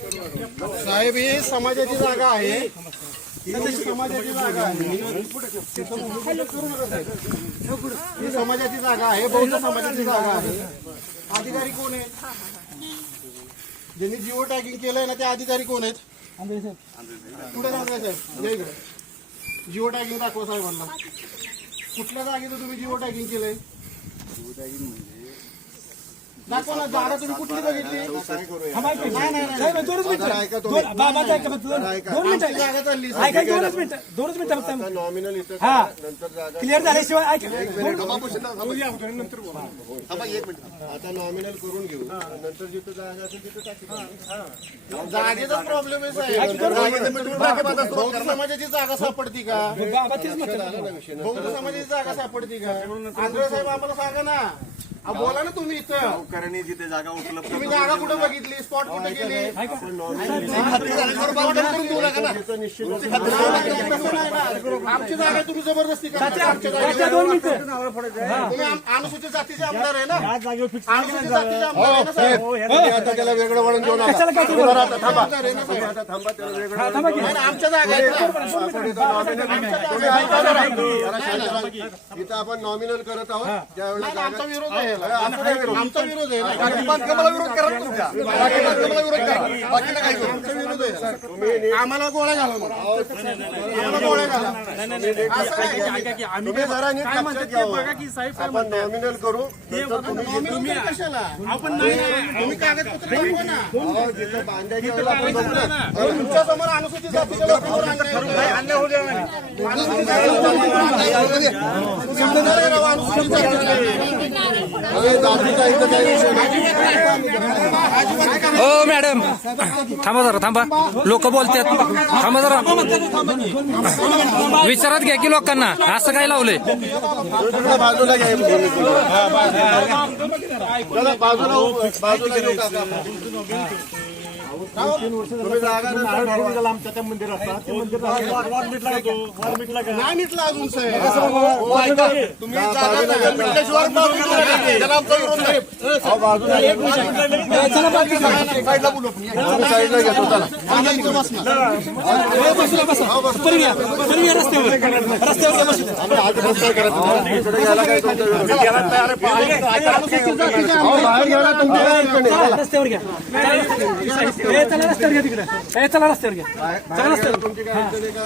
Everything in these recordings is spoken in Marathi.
साहेब ही समाजाची जागा आहे. ही समाजाची जागा आहे. ही समाजाची जागा आहे. बौद्ध समाजाची जागा आहे. अधिकारी कोण आहेत? ज्यांनी जिओ टॅगिंग केलंय ना ते अधिकारी कोण आहेत? कुठे या इकडे जिओ टॅगिंग दाखवा साहेबांना. कुठल्या जागेचं तुम्ही जिओ टॅगिंग केलंय? दाखवा ना जागा तुम्ही कुठली बघितली नाही, नाही, नाही. दोनच मिनिटं दोन- बाबाचं ऐका फक्त दोन दोन आमची मिनिटं जागा चालली ऐका की दोनच मिनिटं दोनच मिनिटं फक्त नॉमिनल इथं हा नंतर जागा क्लिअर झाल्याशिवाय ऐका आता नॉमिनल करून घेऊ नंतर जिथं जागा असेल तिथं टाकी जागेचा प्रॉब्लेम आहे साहेब बौद्ध समाजाची जागा सापडती का बाबा तेच म्हणतात बौद्ध समाजाची जागा सापडती का आंध्र साहेब आम्हाला सांगा ना बोला ना तुम्ही इथं करणे जिथे जागा उपलब्ध तुम्ही जागा कुठे बघितली स्पॉट कुठे गेली तसं नाही ना. आमची जागा तुम्ही जबरदस्ती अनुसूचित जातीचे आमदार आहे ना अनुसूचित जातीचे आमदार आहे ना साहेब आता त्याला वेगळं वळण देऊ नका थांबा त्याला वेगळं हा, थांबा नाही, आमच्या जागा. इथं आपण नॉमिनल करत आहोत त्यावेळेला आमचा विरोध आहे. आमचा विरोध आहे ना. बांधकामाला विरोध करा ना तुमच्या. बांधकामाला विरोध करा. बाकीचं काय करू? आमचा विरोध आहे आम्हाला गोळ्या घाला मग. आम्हाला गोळ्या घाला असं आहे. तुम्ही जरा नीट लक्षात घ्यावं. आपण नॉमिनल करू नंतर तुम्ही कशाला आपण तुम्ही कागदपत्र दाखवा ना अहो, जिथं बांधायच्या वेळेला आपण बघू ना. तुमच्यासमोर अनुसूचित जातीच्या लोकांवर अन्याय होतोय. हो मॅडम थांबा जरा थांबा. लोक बोलतात. थांबा जरा. विचारात घ्या की लोकांना. असं काय लावलंय? बाजूला. घेऊ टाका. तुम्ही जागा नंतर ठरवा. नाही मिटला अजून साहेब. तुम्ही रस्त्यावर रस्त्यावर. रस्त्यावर घ्या चला रस्त्यावर घ्या तिकडे चला रस्त्यावर घ्या चला रस्त्यावर?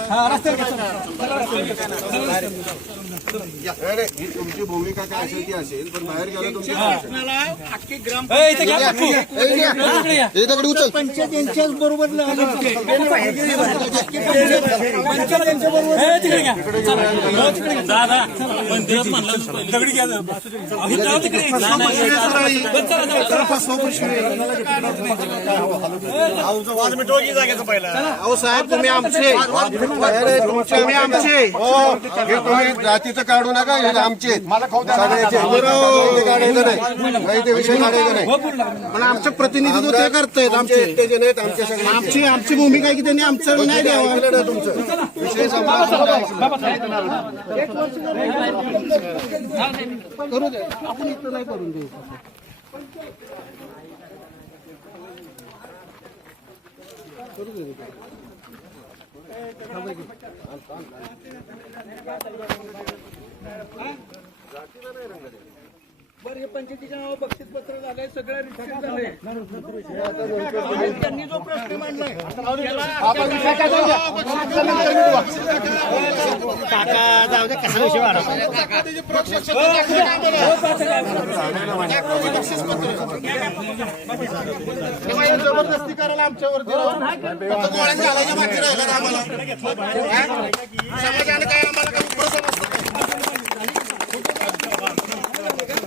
हा ही तुमची भूमिका काय असेल ती असेल पण बाहेर गेला तुमची इकडे उचल ए, तिकडे घ्या दगडी घ्या अहो, अहो साहेब तुम्ही आमचे तुम्ही आमचे हे तुम्ही जातीचं काढू नका हे आमचे काढायचं नाही नाही ते विषय काढायचं नाही पण आमचं प्रतिनिधित्व ते करतायत आमचे आमची आमची भूमिका आहे की त्यांनी आमचं नाही द्यावं? ऐकलं ना तुमचं. विषय करू दे. आपण इथं नाही करून देऊ. बरं हे पंचायतीच्या नावावर बक्षीस पत्र झालंय सगळं झालंय त्यांनी जो प्रश्न मांडलाय जबरदस्ती करायला घालायच्या ना आम्हाला हा? समाजाने काय आम्हाला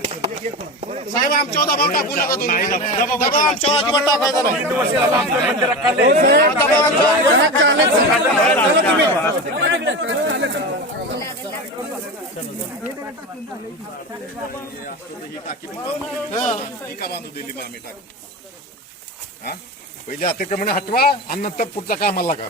साहेब आमच्यावर दबाव टाकू नका तुम्ही. दबाव आमच्यावर अजिबात टाकायचा नाही. दबाव आमच्यावर पहिले अतिक्रमण हटवा आणि नंतर पुढच्या कामाला लागा.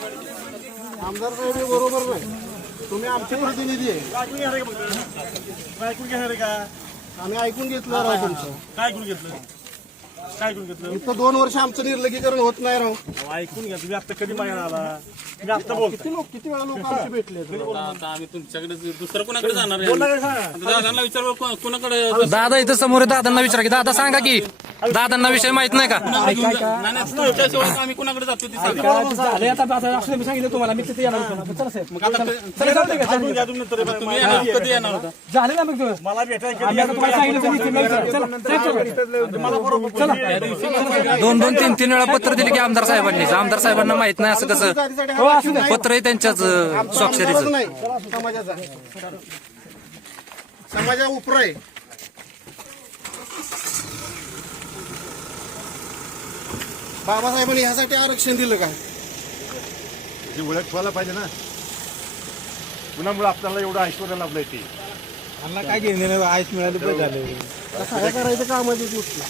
आमदार साहेब हे बरोबर नाही. तुम्ही आमचे प्रतिनिधी आहे. ऐकून घेणार का? आम्ही ऐकून घेतलं राव तुमचं. काय ऐकून घेतलं? काय ऐकून घेतलं? इथं दोन वर्ष आमचं निर्लगीकरण होत नाही राव. अहो, ऐकून घ्या तुम्ही. आता कधी मागणार आला? तुम्ही आता बोलता किती लोक किती वेळा लोक आमचे भेटले आता आम्ही तुमच्याकडे दुसरं कोणाकडे जाणार आहे? बोलला काय सांगा आता दादांना विचार कोणाकडे दादा इथं समोर आहे, दादांना विचारा की. दादा सांगा की. दादांना विषय माहीत नाही का? नाही नाही, तुमच्याशिवाय आम्ही कोणाकडे जातो ते सांगा. झाले आता आता असं मी सांगितलं तुम्हाला मी तिथे येणार होतो ना. चला साहेब. मग आता चला जाऊ दे का? ऐकून घ्या तुम्ही नंतर तुम्ही येणार कधी येणार? होता? झाले ना मग तुम्ही मला भेटायला आम्ही आता तुम्हाला सांगितलं होतं इथे नाही. चला साहेब, चला. चला. दोन दोन तीन तीन वेळा पत्र दिले की आमदार साहेबांनी. आमदार साहेबांना माहीत नाही असं कसं. हो असू दे. पत्र त्यांच्याच अं, स्वाक्षरीचं. नाही समाजाचा समाजा उपरा बाबासाहेबांनी ह्यासाठी आरक्षण दिलं काय जी ओळख व्हायला पाहिजे ना. कुणामुळे आपल्याला एवढं ऐश्वर लाभलंय ते. त्यांना काय घेणे नाही आयस मिळाली पण झालं. हो. कसं काय करायचं कामाची गोष्ट